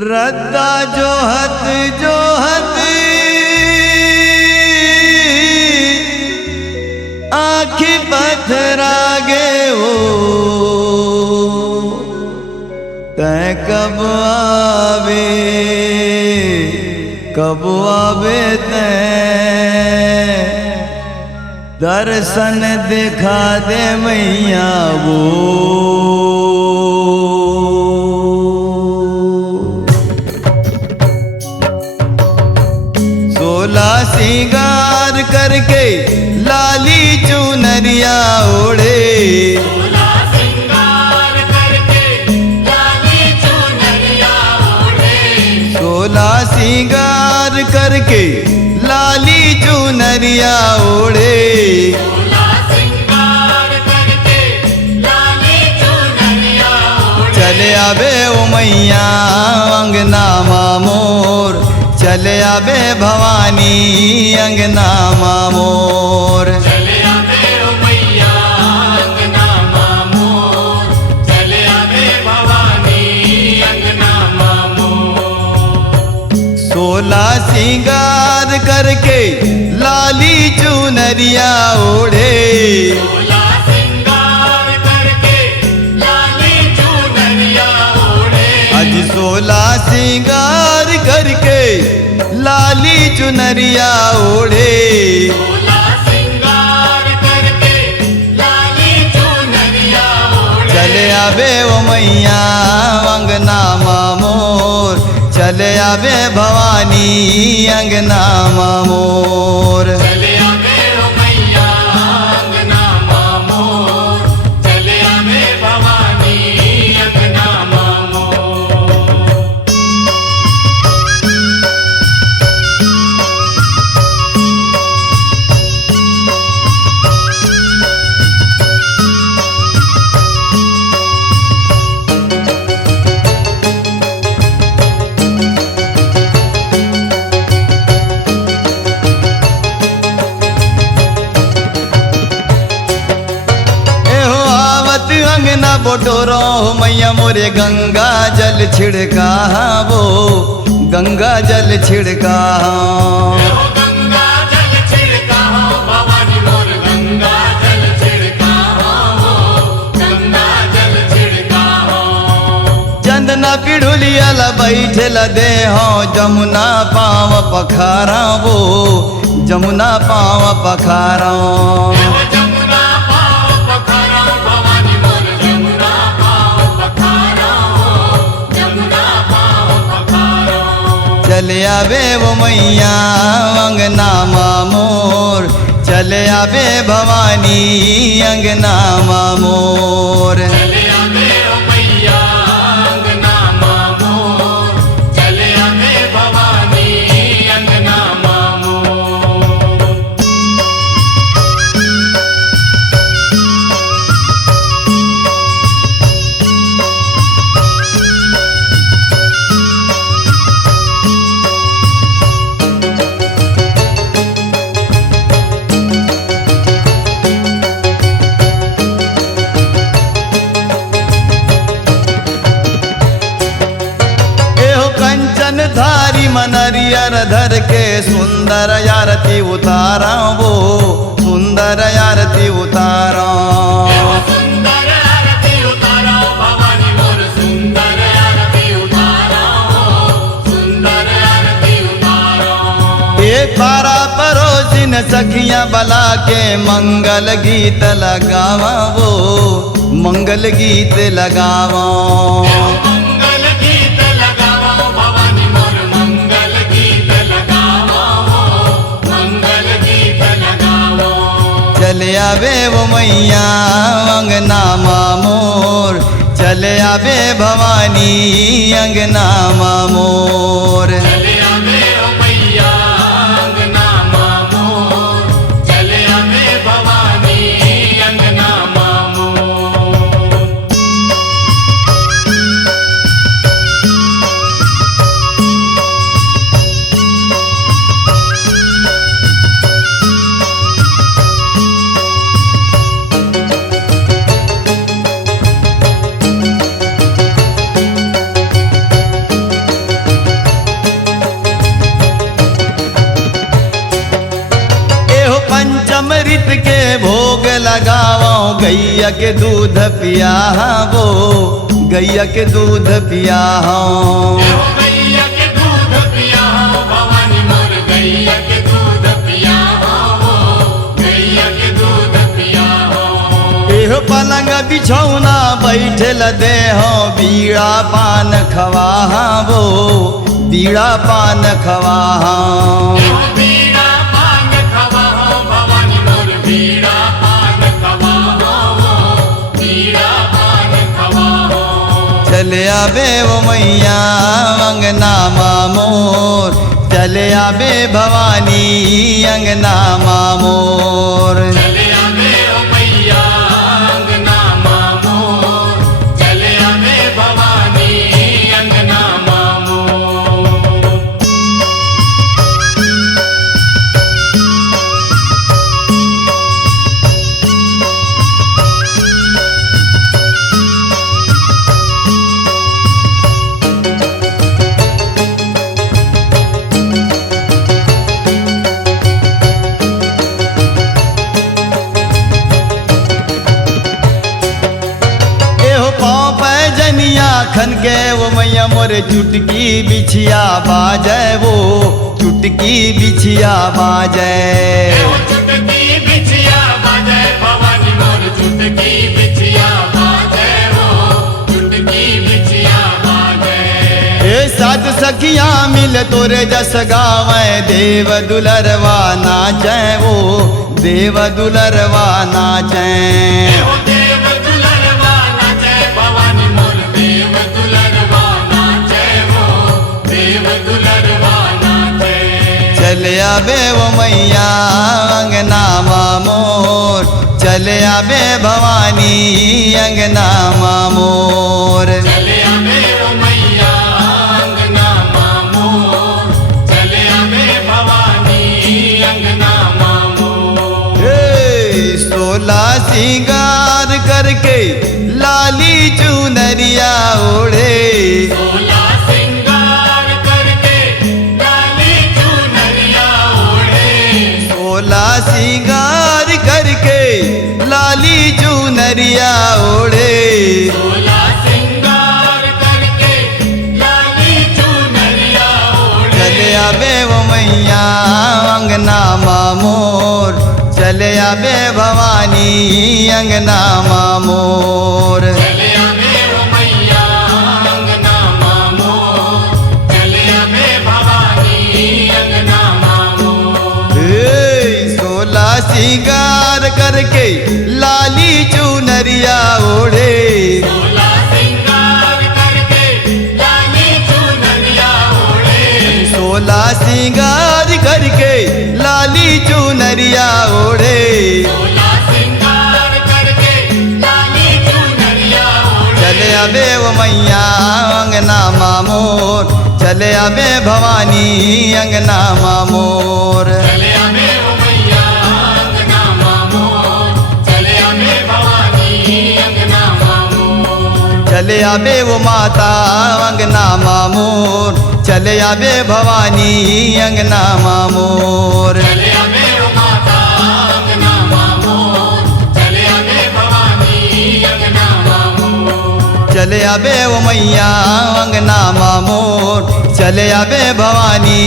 रद्दा जोहत जोहत आँखी पथरागे हो तै कब आवे तै दर्शन दिखा दे मैया वो सिंगार करके लाली चुनरिया ओढ़े, सोला सिंगार करके लाली चुनरिया ओढ़े, सोला सिंगार करके लाली चुनरिया ओढ़े, सोला सिंगार करके लाली चुनरिया ओढ़े। चले आवे ओ मैया अंगना मोर, चले आवे भवानी अंगना मोर, चले आवे ओ मैया अंगना मोर, चले आवे भवानी अंगना मोर। सोला सिंगार करके लाली चुनरिया ओढ़े, सोला सिंगार करके लाली चुनरिया ओढ़े, आज सोला सिंगार करके लाली चुनरिया ओढ़े, सोला सिंगार करके लाली चुनरिया ओढ़े। चले आवे ओ मैया अंगना मोर, चले आवे भवानी अंगना मोर, चले आवे ओ मैया अंगना मोर, चले आवे भवानी अंगना मोर। अंगना बोटोरो मैया मोरे गंगा जल छिड़का वो गंगा जल छिड़का, गंगा जल छिड़का हो भवानी मोर, गंगा जल छिड़का हो, गंगा जल छिड़का हो। चंदना पिढ़ुलिया ला बैठे दे हो जमुना पाव पखारा वो जमुना पाव पखारा, जमुना पाव पखारा भवानी मोर, जमुना पाव पखारा हो, जमुना पाव पखारा। चले आवे वो मैया अंगना मोर, चले आवे भवानी अंगना मोर, चले आवे ओ मैया अंगना मोर, चले आवे भवानी अंगना मोर। कंचन धारी मनरियर धर के सुंदर आरती उतारा वो सुंदर आरती उतारा, सुंदर आरती उतारा भवानी मोर, सुंदर आरती उतारा हो, सुंदर आरती उतारा। ये पारा परोसिन सखियां बला के मंगल गीत लगावा वो मंगल गीत लगावा, मंगल गीत लगावा भवानी मोर, मंगल गीत लगावा हो, मंगल गीत लगावा। चले आवे वो मैया अंगना मोर, चले आवे भवानी अंगना मोर, चले आवे ओ मैया अंगना मोर, चले आवे भवानी अंगना मोर। अमृत के भोग लगाओ गैया के दूध पियावो गैया के दूध पियाओ एहो गैया के दूध पिया हो भवानी मोर गैया के दूध पिया हो गैया के दूध पिया हो एहो पलंग बिछौना बैठल देहो बीड़ा पान खवावो बीड़ा पान खवाओ एहो बीड़ा पान खवा हो भवानी मोर बीड़ा पान खवा हो बीड़ा पान खवा हो चले आबे वो मैया अंगना मोर चले आबे भवानी अंगना मोर चले आवे ओ मैया अंगना मोर चले आवे भवानी अंगना मोर एहो पाँव पैजनिया खन के वो मैया मोर चुटकी बिछिया बाजै वो चुटकी बिछिया बाजै एहो चुटकी बिछिया बाजे भवानी मोर चुटकी बिछिया बाजे हो चुटकी बिछिया बाजे ए सात सखियां मिल तोरे जस गावे देव दुलरवा नाचै वो देव दुलरवा नाचै एहो देव दुलरवा नाचे भवानी मोर देव दुलरवा नाचे हो देव दुलरवा नाचे चले आबे वो मैया अंगना मोर चले आबे भवानी अंगना मोर चले आवे ओ मैया अंगना मोर चले आवे भवानी अंगना मोर हे सोला सिंगार करके लाली चुनरिया ओढ़े सोला सिंगार करके लाली चुनरिया ओढ़े सोला सिंगार करके लाली चुनरिया ओढ़े सोला सिंगार करके लाली चुनरिया ओढ़े चले आबे वो मैया अंगना मोर चले आबे भवानी अंगना मोर चले आवे ओ मैया अंगना मोर चले आवे भवानी अंगना मोर हे सोला सिंगार करके लाली चुनरिया ओढ़े सोला सिंगार करके लाली चुनरिया ओढ़े सोला सिंगार करके लाली चुनरिया ओढ़े सोला सिंगार करके लाली चुनरिया ओढ़े चले आबे वो मैया अंगना मोर चले आबे भवानी अंगना मोर चले आवे ओ मैया अंगना मोर चले आवे भवानी अंगना मोर चले आबे वो माता अंगना मोर चले आबे भवानी अंगना मोर चले आवे ओ माता अंगना मोर चले आवे भवानी अंगना मोर चले आबे वो मैया अंगना मोर चले आबे भवानी